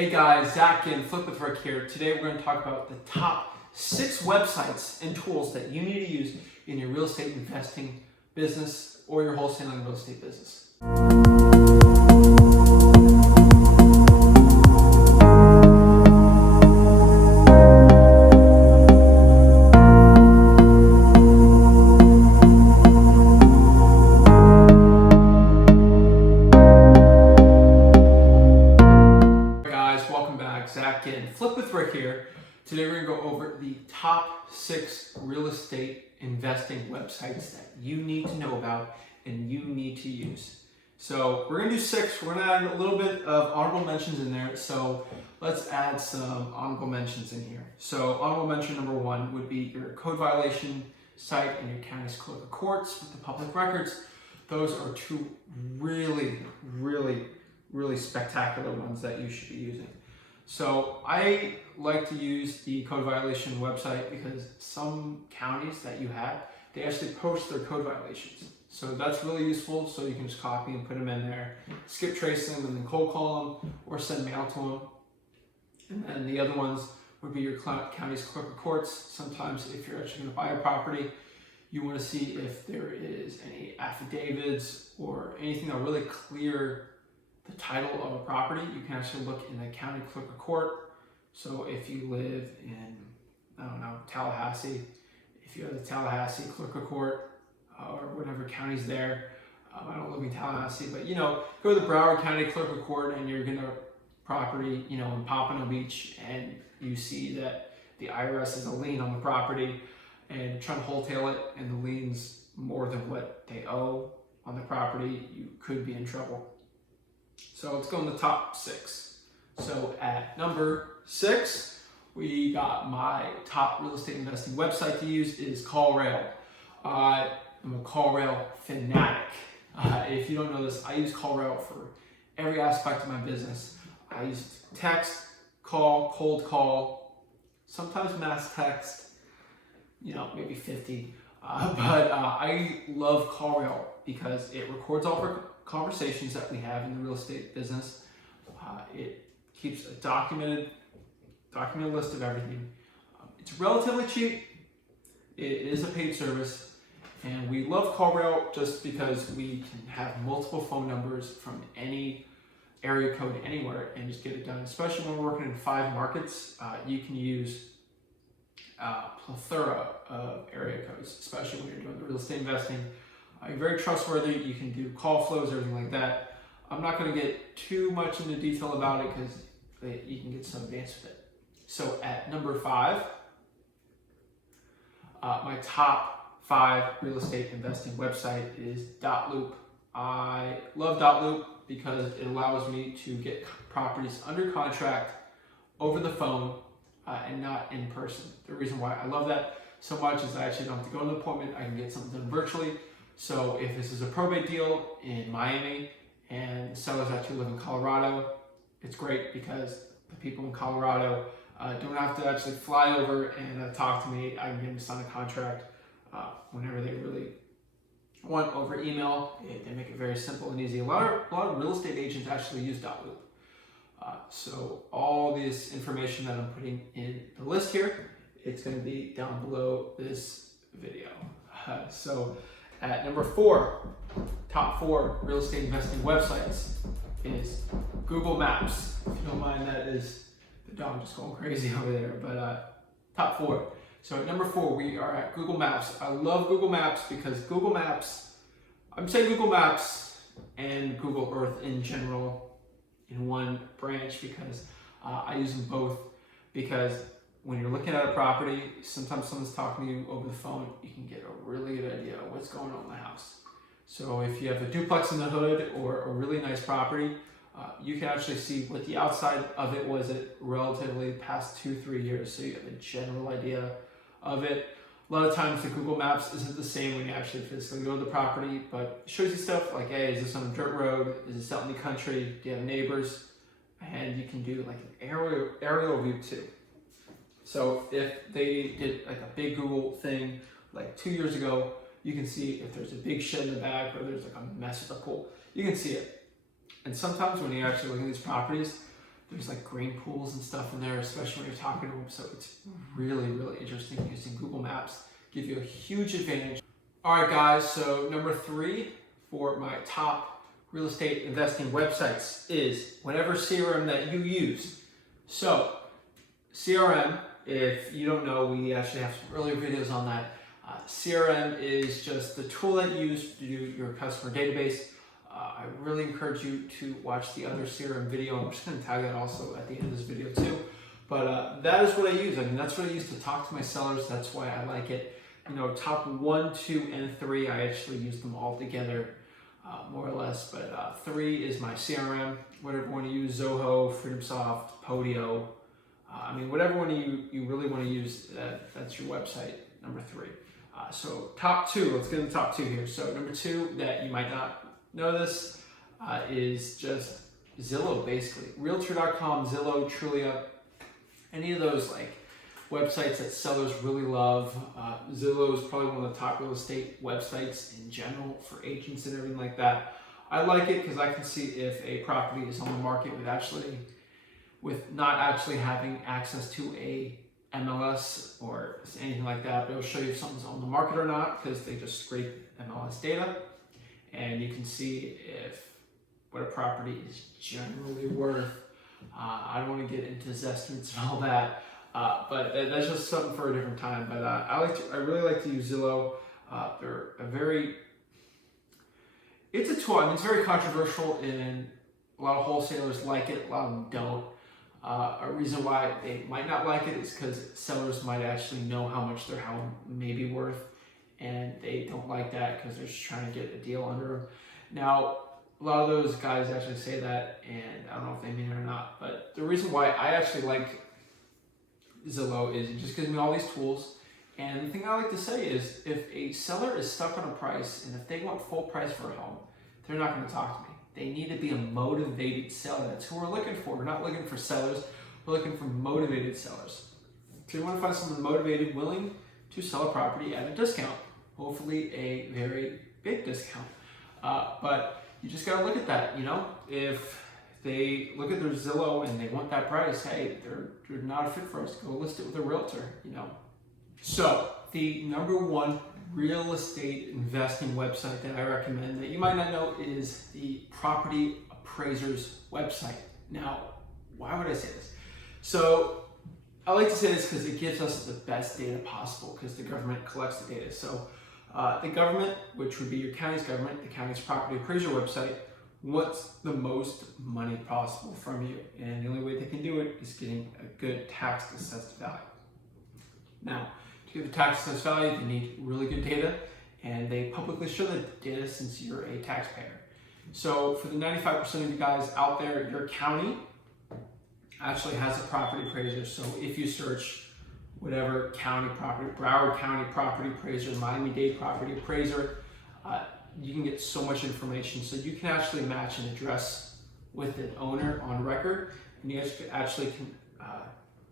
Hey guys, Zach and Flip with Rick here. Today we're going to talk about the top 6 websites and tools that you need to use in your real estate investing business or your wholesaling real estate business. Zach and Flip with Rick here. Today we're going to go over the top 6 real estate investing websites that you need to know about and you need to use. So we're going to do 6. We're going to add a little bit of honorable mentions in there. So let's add some honorable mentions in here. So honorable mention number 1 would be your code violation site and your county's clerk of courts with the public records. Those are 2 really spectacular ones that you should be using. So I like to use the code violation website because some counties that you have, they actually post their code violations. So that's really useful. So you can just copy and put them in there, skip trace them and then cold call them or send mail to them. And then the other ones would be your county's clerk of courts. Sometimes if you're actually going to buy a property, you want to see if there is any affidavits or anything that really clear the title of a property. You can actually look in the county clerk of court. So if you live in, I don't know, Tallahassee, if you have the Tallahassee clerk of court or whatever county's there, I don't live in Tallahassee, but go to the Broward County clerk of court and you're gonna property, in Pompano Beach, and you see that the IRS has a lien on the property and trying to wholesale it, and the lien's more than what they owe on the property, you could be in trouble. So let's go in the top 6. So at number 6, we got my top real estate investing website to use is CallRail. I'm a CallRail fanatic. If you don't know this, I use CallRail for every aspect of my business. I use text, call, cold call, sometimes mass text, maybe 50. But I love CallRail because it records all of our conversations that we have in the real estate business. It keeps a documented list of everything. It's relatively cheap. It is a paid service, and we love CallRail just because we can have multiple phone numbers from any area code anywhere and just get it done. Especially when we're working in 5 markets, you can use a plethora of area codes, especially when you're doing the real estate investing. You're very trustworthy. You can do call flows, everything like that. I'm not going to get too much into detail about it because you can get some advanced with it. So at number 5, my top 5 real estate investing website is .loop. I love .loop because it allows me to get properties under contract over the phone and not in person. The reason why I love that so much is I actually don't have to go to an appointment. I can get something done virtually. So if this is a probate deal in Miami and the sellers actually live in Colorado, it's great because the people in Colorado don't have to actually fly over and talk to me. I can get them to sign a contract whenever they really want over email. They make it very simple and easy. A lot of real estate agents actually use .loop. So all this information that I'm putting in the list here, it's going to be down below this video. So at number 4, top 4 real estate investing websites is Google Maps. If you don't mind, that is the dog just going crazy over there, but top 4. So at number 4, we are at Google Maps. I love Google Maps because Google Maps, I'm saying Google Maps and Google Earth in general in one branch because I use them both, because when you're looking at a property, sometimes someone's talking to you over the phone, you can get a really good idea of what's going on in the house. So if you have a duplex in the hood or a really nice property, you can actually see what the outside of it was at relatively past 2-3 years. So you have a general idea of it. A lot of times the Google Maps isn't the same when you actually physically go to the property, but it shows you stuff like, hey, is this on a dirt road? Is this out in the country? Do you have neighbors? And you can do like an aerial view too. So if they did like a big Google thing like 2 years ago, you can see if there's a big shed in the back or there's like a mess with the pool. You can see it. And sometimes when you actually look at these properties, There's like grain pools and stuff in there, especially when you're talking to them. So it's really, really interesting using Google Maps. Give you a huge advantage. All right, guys, so number 3 for my top real estate investing websites is whatever CRM that you use. So CRM, if you don't know, we actually have some earlier videos on that. CRM is just the tool that you use to do your customer database. I really encourage you to watch the other CRM video. I'm just going to tag that also at the end of this video too. But that is what I use. I mean, that's what I use to talk to my sellers. That's why I like it. You know, top 1, 2, and 3, I actually use them all together, more or less. But 3 is my CRM. Whatever you want to use, Zoho, FreedomSoft, Podio. I mean, whatever one you really want to use, that's your website, number 3. So top 2, let's get into top 2 here. So number 2 that you might not know this is just Zillow, basically. Realtor.com, Zillow, Trulia, any of those like websites that sellers really love. Zillow is probably one of the top real estate websites in general for agents and everything like that. I like it because I can see if a property is on the market with not actually having access to a MLS or anything like that, but it'll show you if something's on the market or not because they just scrape MLS data, and you can see what a property is generally worth. I don't want to get into estimates and all that, but that's just something for a different time. But I really like to use Zillow. They're it's a tool. I mean, it's very controversial, and a lot of wholesalers like it, a lot of them don't. A reason why they might not like it is because sellers might actually know how much their home may be worth, and they don't like that because they're just trying to get a deal under them. Now, a lot of those guys actually say that, and I don't know if they mean it or not, but the reason why I actually like Zillow is it just gives me all these tools. And the thing I like to say is if a seller is stuck on a price and if they want full price for a home, they're not going to talk to me. They need to be a motivated seller. That's who we're looking for. We're not looking for sellers. We're looking for motivated sellers. So you want to find someone motivated, willing to sell a property at a discount, hopefully a very big discount. But you just got to look at that. You know, if they look at their Zillow and they want that price, hey, they're not a fit for us. Go list it with a realtor. You know. So the number 1 real estate investing website that I recommend that you might not know is the Property Appraiser's website. Now, why would I say this? So I like to say this because it gives us the best data possible because the government collects the data. So the government, which would be your county's government, the county's property appraiser website, wants the most money possible from you. And the only way they can do it is getting a good tax assessed value. Now, to get the tax assessed value, they need really good data, and they publicly show the data since you're a taxpayer. So for the 95% of you guys out there, your county actually has a property appraiser. So if you search whatever county property, Broward County property appraiser, Miami-Dade property appraiser, you can get so much information. So you can actually match an address with an owner on record, and you actually can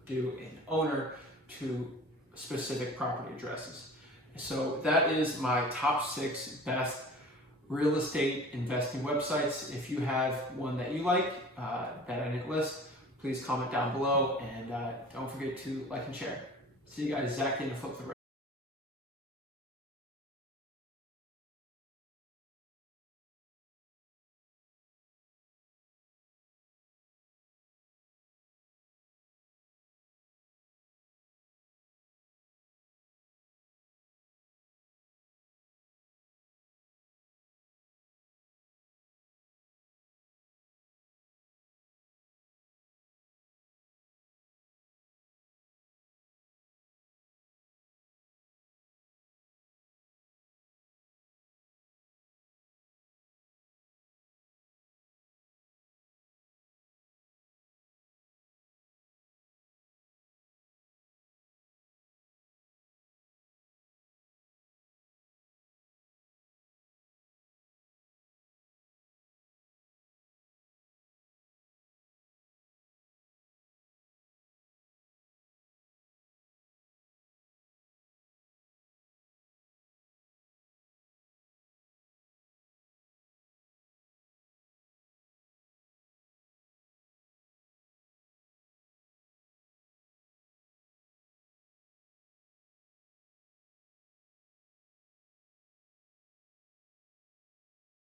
do an owner to specific property addresses. So that is my top 6 best real estate investing websites. If you have one that you like that I didn't list, please comment down below, and don't forget to like and share. See you guys, Zach, in the Flip the